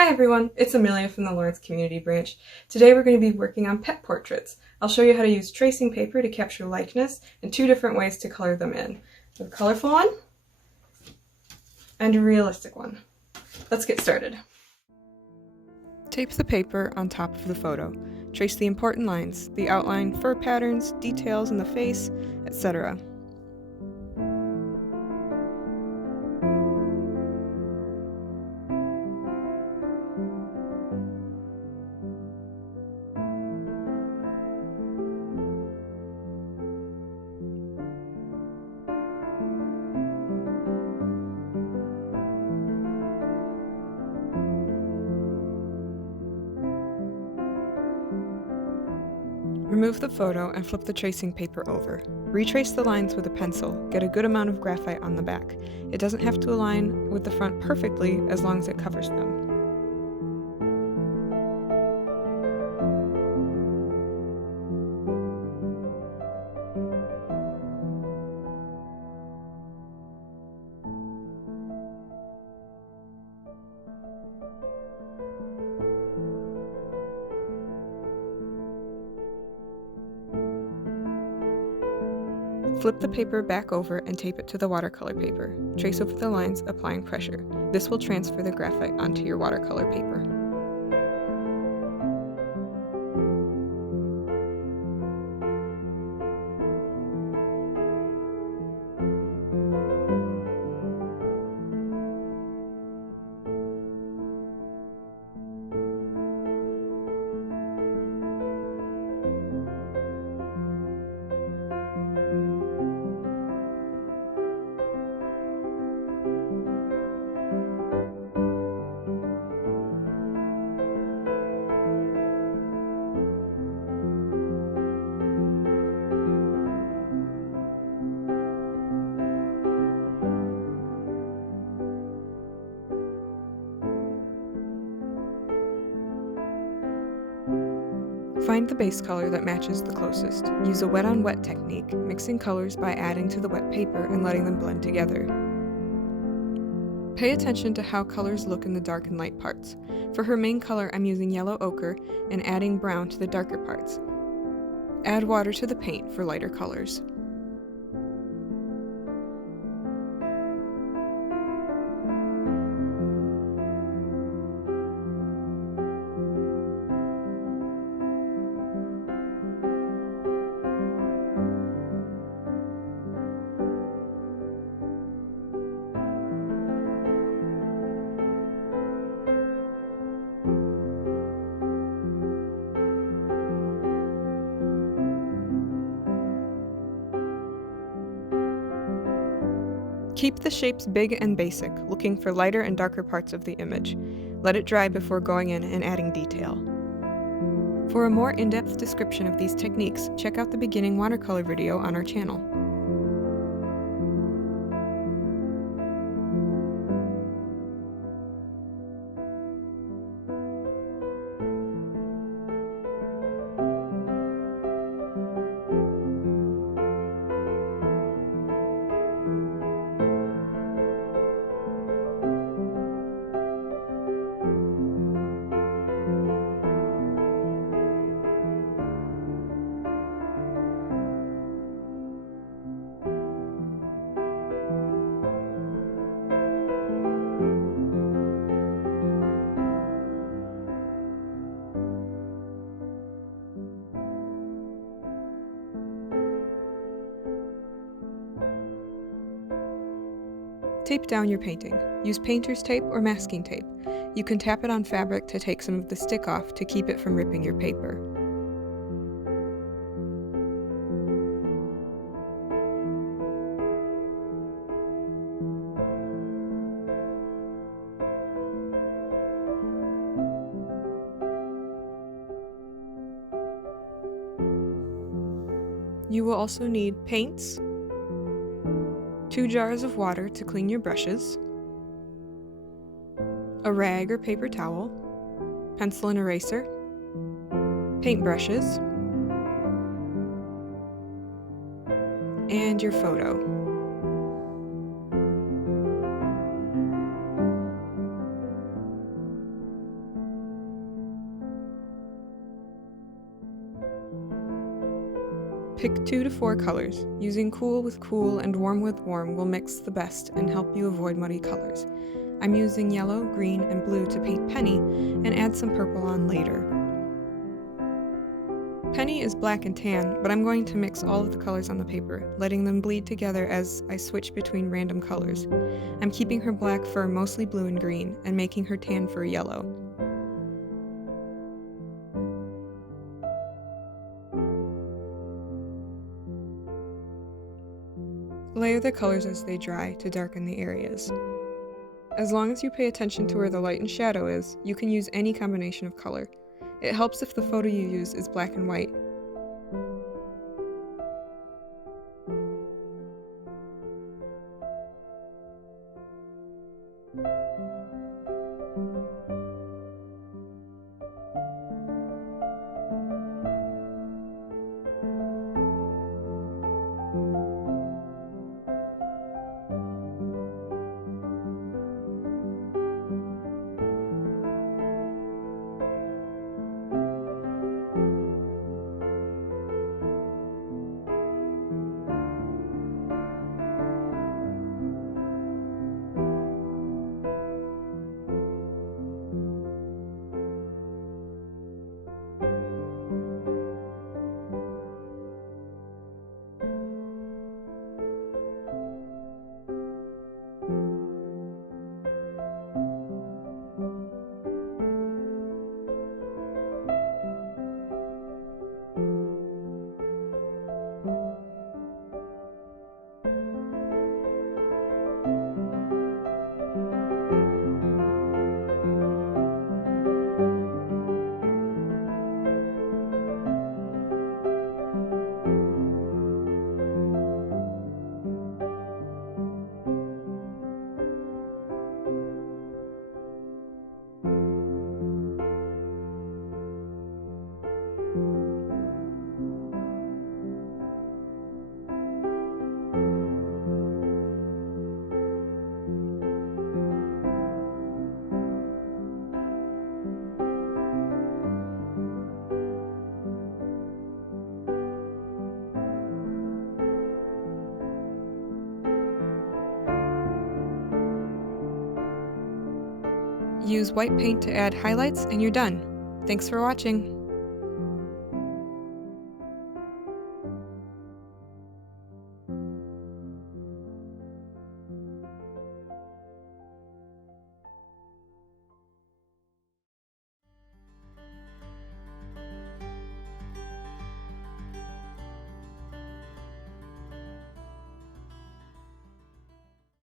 Hi everyone, it's Amelia from the Lawrence Community Branch. Today we're going to be working on pet portraits. I'll show you how to use tracing paper to capture likeness and two different ways to color them in. A colorful one and a realistic one. Let's get started. Tape the paper on top of the photo. Trace the important lines, the outline, fur patterns, details in the face, etc. Remove the photo and flip the tracing paper over. Retrace the lines with a pencil, get a good amount of graphite on the back. It doesn't have to align with the front perfectly as long as it covers them. Flip the paper back over and tape it to the watercolor paper. Trace over the lines, applying pressure. This will transfer the graphite onto your watercolor paper. Find the base color that matches the closest. Use a wet-on-wet technique, mixing colors by adding to the wet paper and letting them blend together. Pay attention to how colors look in the dark and light parts. For her main color, I'm using yellow ochre and adding brown to the darker parts. Add water to the paint for lighter colors. Keep the shapes big and basic, looking for lighter and darker parts of the image. Let it dry before going in and adding detail. For a more in-depth description of these techniques, check out the beginning watercolor video on our channel. Tape down your painting. Use painter's tape or masking tape. You can tap it on fabric to take some of the stick off to keep it from ripping your paper. You will also need paints, 2 jars of water to clean your brushes, a rag or paper towel, pencil and eraser, paintbrushes, and your photo. 2 to 4 colors. Using cool with cool and warm with warm will mix the best and help you avoid muddy colors. I'm using yellow, green, and blue to paint Penny and add some purple on later. Penny is black and tan, but I'm going to mix all of the colors on the paper, letting them bleed together as I switch between random colors. I'm keeping her black fur mostly blue and green, and making her tan fur yellow. Layer the colors as they dry to darken the areas. As long as you pay attention to where the light and shadow is, you can use any combination of color. It helps if the photo you use is black and white. Use white paint to add highlights and you're done. Thanks for watching.